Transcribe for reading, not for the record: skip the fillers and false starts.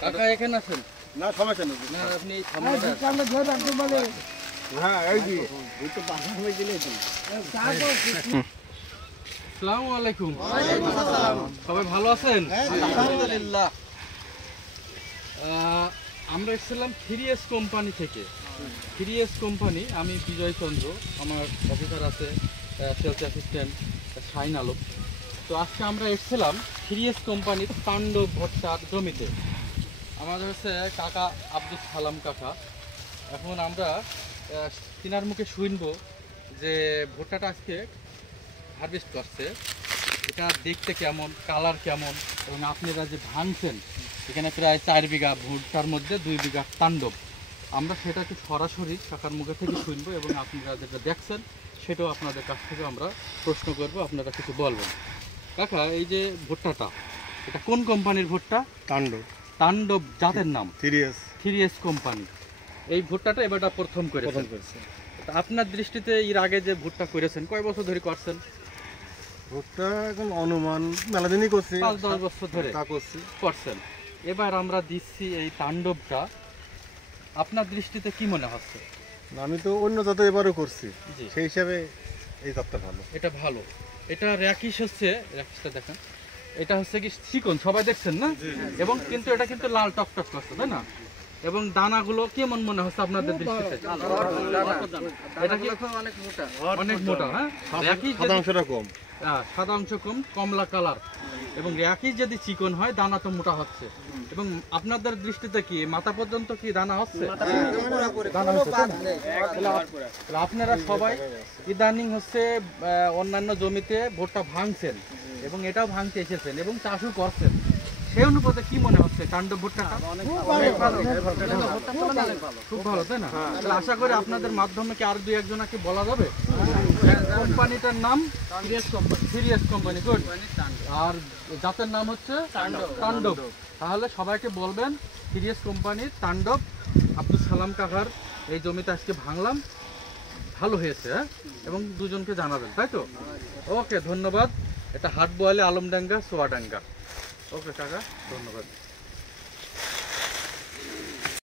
কাকা এখানে আছেন? না সমস্যা নেই। না আপনি হ্যাঁ এই যে আসসালামু আলাইকুম। সবাই ভালো আছেন? আলহামদুলিল্লাহ। আমরা এসেছিলাম 3S কোম্পানি থেকে। 3S কোম্পানি, আমি বিজয় চন্দ্র, আমার অফিসার আছে সেলস অ্যাসিস্ট্যান্ট শাহিন আলম। তো আজকে আমরা এসেছিলাম 3S কোম্পানির তাণ্ডব ভুট্টার জমিতে। আমাদের হচ্ছে কাকা আব্দুল সালাম কাকা। এখন আমরা তিনার মুখে শুনবো যে ভুট্টাটা আজকে হারভেস্ট করছে, এটা দেখতে কেমন, কালার কেমন, এবং আপনারা যে ভাঙছেন এখানে প্রায় 4 বিঘা ভুট্টার মধ্যে 2 বিঘা তাণ্ডব, আমরা সেটা একটু সরাসরি কাকার মুখে থেকে শুনবো এবং আপনারা যেটা দেখছেন সেটাও আপনাদের কাছ থেকে আমরা প্রশ্ন করব, আপনারা কিছু বলবেন। কাকা, এই যে ভুট্টাটা, এটা কোন কোম্পানির ভুট্টা? তাণ্ডব। তাণ্ডব জাতের নাম 3S কোম্পানি। এই ভুট্টাটা এবারটা প্রথম করেছে। আপনার দৃষ্টিতে এর আগে যে ভুট্টা করেছেন কয় বছর ধরে করছেন? ভুট্টা এখন অনুমান মেলা দিনই করছি, 5-10 বছর ধরে করছেন। এবার আমরা দিচ্ছি এই তাণ্ডবটা, আপনার দৃষ্টিতে কি মনে হচ্ছে? আমি তো অন্য জাতে এবারও করছি, সেই হিসাবে এই জাতটা ভালো। এটা ভালো। এটা র্যাকিস হচ্ছে, র্যাকিসটা দেখেন, এটা হচ্ছে কি চিকন, সবাই দেখছেন না? এবং কিন্তু এটা কিন্তু লাল টকটক করছে, তাই না? এবং দানাগুলো কেমন মনে হচ্ছে আপনাদের দৃষ্টিতে? এটা কি অনেক মোটা? হ্যাঁ, শতাংশটা কম, সাদা অংশ কম, কমলা কালার। এবং র্যাকিস যদি চিকন হয় দানা তো মোটা হচ্ছে। এবং আপনাদের দৃষ্টিতে কি মাথা পর্যন্ত কি দানা হচ্ছে? আপনারা সবাই ইদানিং হচ্ছে অন্যান্য জমিতে ভুট্টা ভাঙছেন এবং এটাও ভাঙতে এসেছেন এবং চাষও করছেন, সেই অনুপাতে কি মনে হচ্ছে তাণ্ডব ভুট্টাটা? খুব ভালো, তাই না? তাহলে আশা করি আপনাদের মাধ্যমে কি আর 2-1 জনকে বলা যাবে? কোম্পানিটার নাম 3S কোম্পানি, গুড। আর জাতের নাম হচ্ছে তাণ্ডব। তাহলে সবাইকে বলবেন 3S কোম্পানির তাণ্ডব আব্দুল সালাম কাকার এই জমিতে আজকে ভাঙলাম, ভালো হয়েছে, হ্যাঁ, এবং 2 জনকে জানাবেন, তাই তো? ওকে, ধন্যবাদ। এটা হাট বোয়ালে আলমডাঙ্গা, সোয়াডাঙ্গা। ওকে কাকা, ধন্যবাদ।